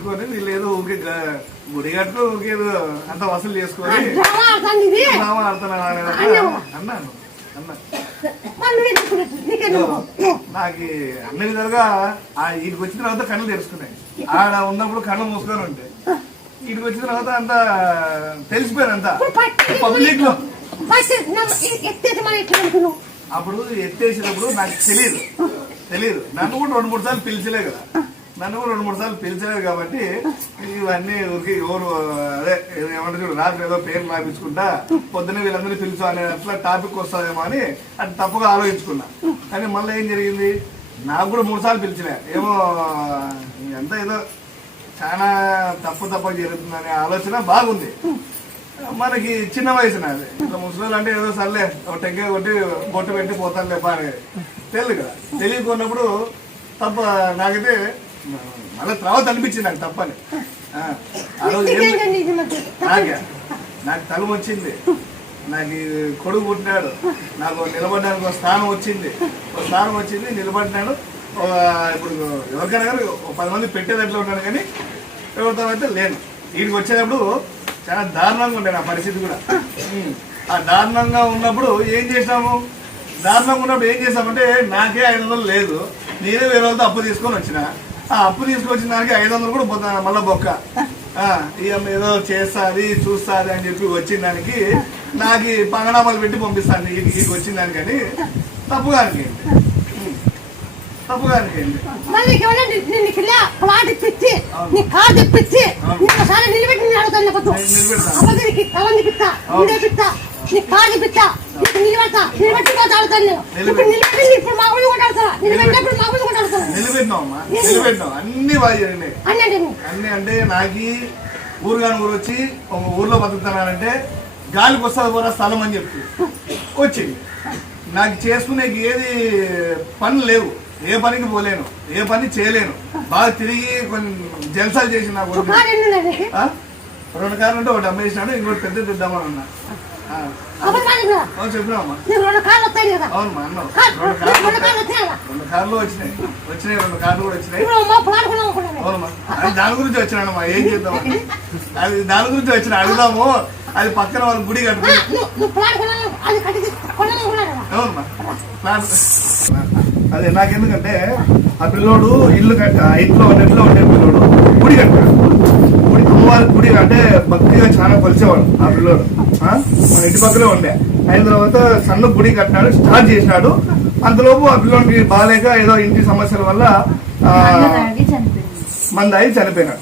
కట్టుకొని వీళ్ళు ఏదో ఊరికే గుడి కట్టుకో ఊరికే ఏదో అంత వసూలు చేసుకొని అన్నాను నాకు అన్ని విధాలుగా వీటికి వచ్చిన తర్వాత కళ్ళు తెరుచుకున్నాయి. ఆడ ఉన్నప్పుడు కళ్ళు మూసుకొని ఉంటే వీటికి వచ్చిన తర్వాత అంతా తెలిసిపోయారు అంతా పబ్లిక్ లో. అప్పుడు ఎత్తేసినప్పుడు నాకు తెలియదు నన్ను కూడా 2-3 సార్లు పిలిచలే కదా, పిలిచలేదు కాబట్టి ఇవన్నీ ఊరికి ఎవరు అదే ఏమంటారు చూడు రాత్రి ఏదో పేరు రాపించుకుంటా పొద్దున్నే వీళ్ళందరినీ పిలుచు అనే అట్లా టాపిక్ వస్తుందేమో అని అది తప్పుగా ఆలోచించుకున్నా. కానీ మళ్ళీ ఏం జరిగింది, నాకు కూడా 3 సార్లు పిలిచలే. ఏమో అంతా ఏదో చాలా తప్పు జరుగుతుందనే ఆలోచన బాగుంది. మనకి చిన్న వయసు నాది, ఇట్లా ముసలి అంటే ఏదో సర్లే టెంకాయ కొట్టి బొట్టు పెట్టి పోతానులే బాగా తెలియదు కదా. తెలియకున్నప్పుడు తప్ప నాకైతే మళ్ళీ తర్వాత అనిపించింది నాకు తప్పని. నాకు తలం వచ్చింది, నాకు కొడుకు పుట్టినాడు, నాకు నిలబడడానికి ఒక స్థానం వచ్చింది, నిలబడినాడు. ఇప్పుడు ఎవరికైనా కానీ 10 మంది పెట్టేదట్లో ఉన్నాను కానీ ఎవరితో అయితే లేను. వీడికి వచ్చేటప్పుడు చాలా దారుణంగా ఉండే నా పరిస్థితి కూడా. ఆ దారుణంగా ఉన్నప్పుడు ఏం చేసామంటే నాకే 500 లేదు, నేనే 1000 అప్పు తీసుకొని వచ్చిన. ఆ అప్పు తీసుకొచ్చిన దానికి 500 కూడా పోతాను మళ్ళా బొక్క. ఏదో చేస్తాది చూస్తాది అని చెప్పి వచ్చిన దానికి నాకు పంగనామాలు పెట్టి పంపిస్తాను వీటికి వచ్చిన దానికని తప్పుగా అనిపించింది. నిలబెట్టినాం అన్ని బాగా జరిగినాయి. అన్ని అంటే నాకు ఊరుగాని ఊరు వచ్చి ఒక ఊర్లో బతుకుతున్నానంటే గాలికి వస్తుంది కూడా స్థలం అని చెప్పి వచ్చింది. నాకు చేసుకునే ఏది పనులు లేవు, ఏ పనికి పోలేను, ఏ పని చేయలేను. బాగా తిరిగి కొన్ని జల్సాలు చేసి నాకు 2 కార్లు ఉంటే ఒకటి అమ్మేసినాడు, ఇంకోటి పెద్ద తిద్దామని అన్నా. చెప్పినామా అవునమ్మా అన్నావు. 2 కార్లు వచ్చినాయి 2 కార్లు కూడా వచ్చినాయి. అవునమ్మా దాని గురించి వచ్చినానమ్మా, ఏం చేద్దామని అది దాని గురించి వచ్చిన అడుగుదాము. అది పక్కన వాళ్ళ గుడి కట్టుకుని అవునమ్మా అదే నాకెందుకంటే ఆ పిల్లోడు ఇంట్లో ఉండే పిల్లోడు గుడి కట్టాడు. అమ్మవారి గుడి అంటే భక్తిగా చాలా కొలిచేవాడు ఆ పిల్లోడు. మన ఇంటి పక్కనే ఉండే. అయిన తర్వాత సన్న గుడి కట్టినాడు, స్టార్ట్ చేసినాడు. అంతలోపు ఆ పిల్లోడికి బాగాలేక ఏదో ఇంటి సమస్యల వల్ల మందాయి చనిపోయినాడు.